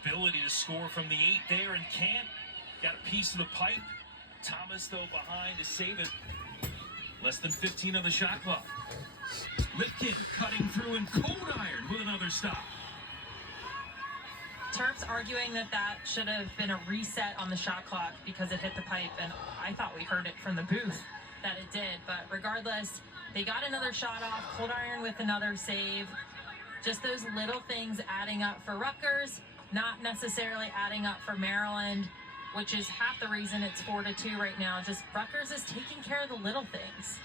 ability to score from the 8 there and can't. Got a piece of the pipe. Thomas, though, behind to save it. Less than 15 on the shot clock. Lipkin cutting through and cold iron with another stop. Terps arguing that should have been a reset on the shot clock because it hit the pipe, and I thought we heard it from the booth that it did. But regardless, they got another shot off. Cold iron with another save. Just those little things adding up for Rutgers, not necessarily adding up for Maryland, which is half the reason it's 4-2 right now. Just Rutgers is taking care of the little things.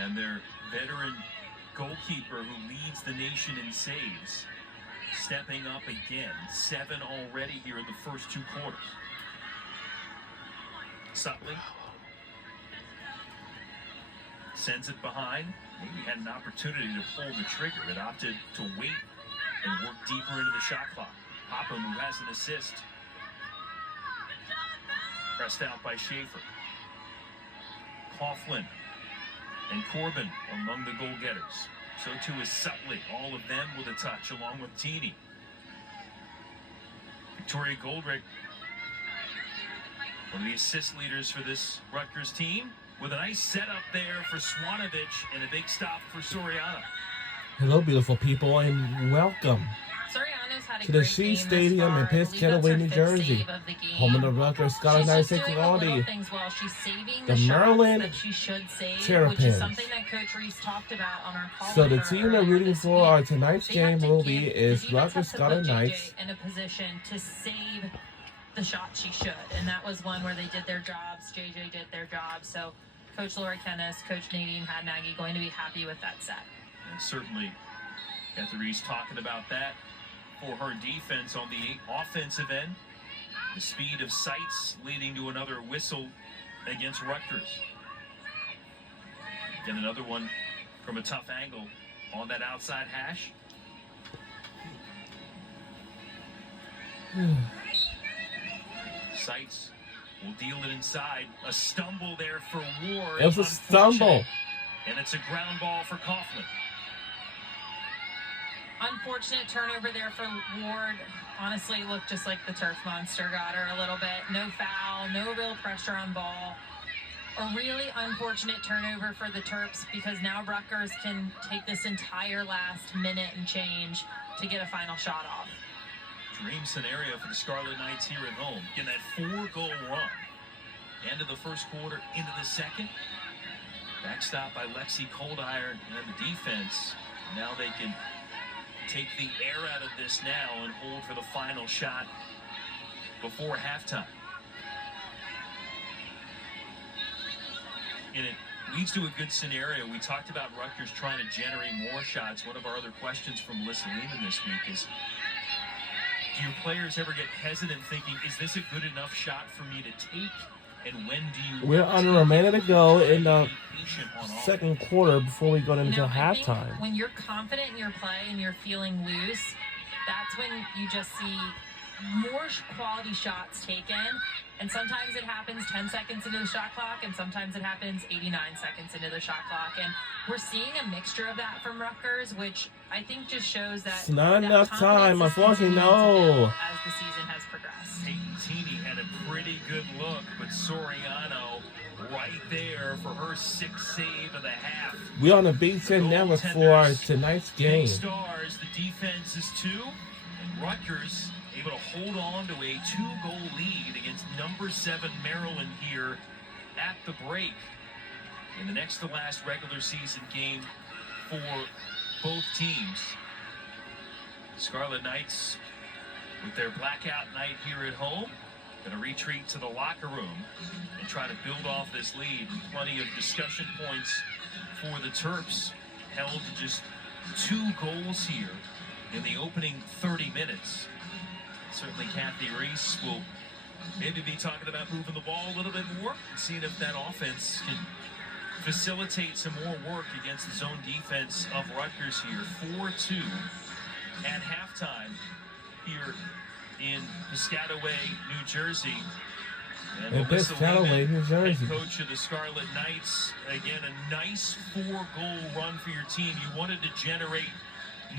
And their veteran goalkeeper who leads the nation in saves, stepping up again. 7 already here in the first 2 quarters. Sutley sends it behind. Maybe had an opportunity to pull the trigger, but opted to wait and work deeper into the shot clock. Popham, who has an assist. Pressed out by Schaefer. Coughlin and Corbin among the goal-getters. So too is Sutley, all of them with a touch, along with Teeny. Victoria Goldrick, one of the assist leaders for this Rutgers team, with a nice setup there for Swanovich and a big stop for Soriano. Hello, beautiful people, and welcome to the Shea Stadium in Piscataway, New Jersey, home of the Rutgers Scarlet Knights quality. The Maryland Terrapins. So the team they're rooting for our tonight's game will be is Rutgers Scarlet Knights. In a position to save the shot she should, and that was one where they did their jobs. JJ did their job, so Coach Lori Kennis, Coach Nadine Hadnaghi going to be happy with that set. And certainly got the Reese talking about that for her defense on the offensive end. The speed of Seitz leading to another whistle against Rutgers. Get another one from a tough angle on that outside hash. Seitz will deal it inside. A stumble there for Ward. It was a stumble. And it's a ground ball for Coughlin. Unfortunate turnover there for Ward. Honestly, looked just like the turf monster got her a little bit. No foul, no real pressure on ball. A really unfortunate turnover for the Terps because now Rutgers can take this entire last minute and change to get a final shot off. Dream scenario for the Scarlet Knights here at home. Getting that 4-goal run. End of the first quarter, into the second. Backstop by Lexi Coldiron and the defense. Now they can take the air out of this now and hold for the final shot before halftime. And it leads to a good scenario. We talked about Rutgers trying to generate more shots. One of our other questions from Melissa Lehman this week is, do your players ever get hesitant thinking, is this a good enough shot for me to take? And when do you... We're under a minute to go in the second quarter before we go into halftime. When you're confident in your play and you're feeling loose, that's when you just see more quality shots taken. And sometimes it happens 10 seconds into the shot clock, and sometimes it happens 89 seconds into the shot clock. And we're seeing a mixture of that from Rutgers, which I think just shows that it's not enough time, unfortunately, no. As the season has progressed. Peyton Teeny had a pretty good look, but Soriano right there for her 6th save of the half. We're on the Big Ten Network for tonight's game. Big stars, the defense is 2, and Rutgers able to hold on to a 2-goal lead against number 7 Maryland here at the break in the next to last regular season game for both teams. Scarlet Knights with their blackout night here at home going to retreat to the locker room and try to build off this lead. Plenty of discussion points for the Terps, held to just 2 goals here in the opening 30 minutes. Certainly Kathy Reese will maybe be talking about moving the ball a little bit more and seeing if that offense can facilitate some more work against the zone defense of Rutgers here. 4-2 at halftime here in Piscataway, New Jersey. And Piscataway, New Jersey. Head coach of the Scarlet Knights. Again, a nice 4-goal run for your team. You wanted to generate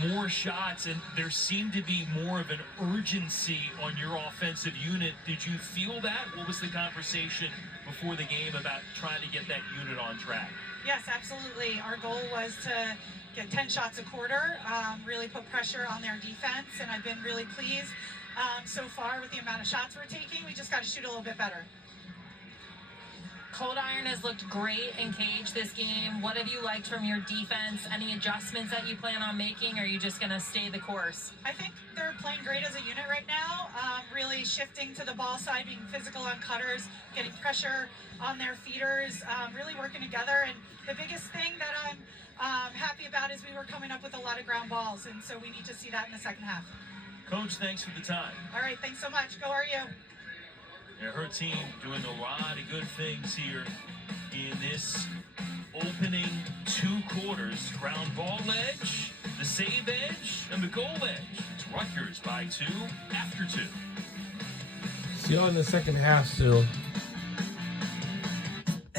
more shots, and there seemed to be more of an urgency on your offensive unit. Did you feel that? What was the conversation before the game about trying to get that unit on track? Yes, absolutely. Our goal was to get 10 shots a quarter, really put pressure on their defense, and I've been really pleased so far with the amount of shots we're taking. We just got to shoot a little bit better. Cold Iron has looked great in cage this game. What have you liked from your defense? Any adjustments that you plan on making, or are you just going to stay the course? I think they're playing great as a unit right now, really shifting to the ball side, being physical on cutters, getting pressure on their feeders, really working together. And the biggest thing that I'm happy about is we were coming up with a lot of ground balls, and so we need to see that in the second half. Coach, thanks for the time. All right, thanks so much. Go are you? Yeah, her team doing a lot of good things here in this opening 2 quarters. Ground ball edge, the save edge, and the goal edge. It's Rutgers by 2 after 2. See you in the second half, Sue.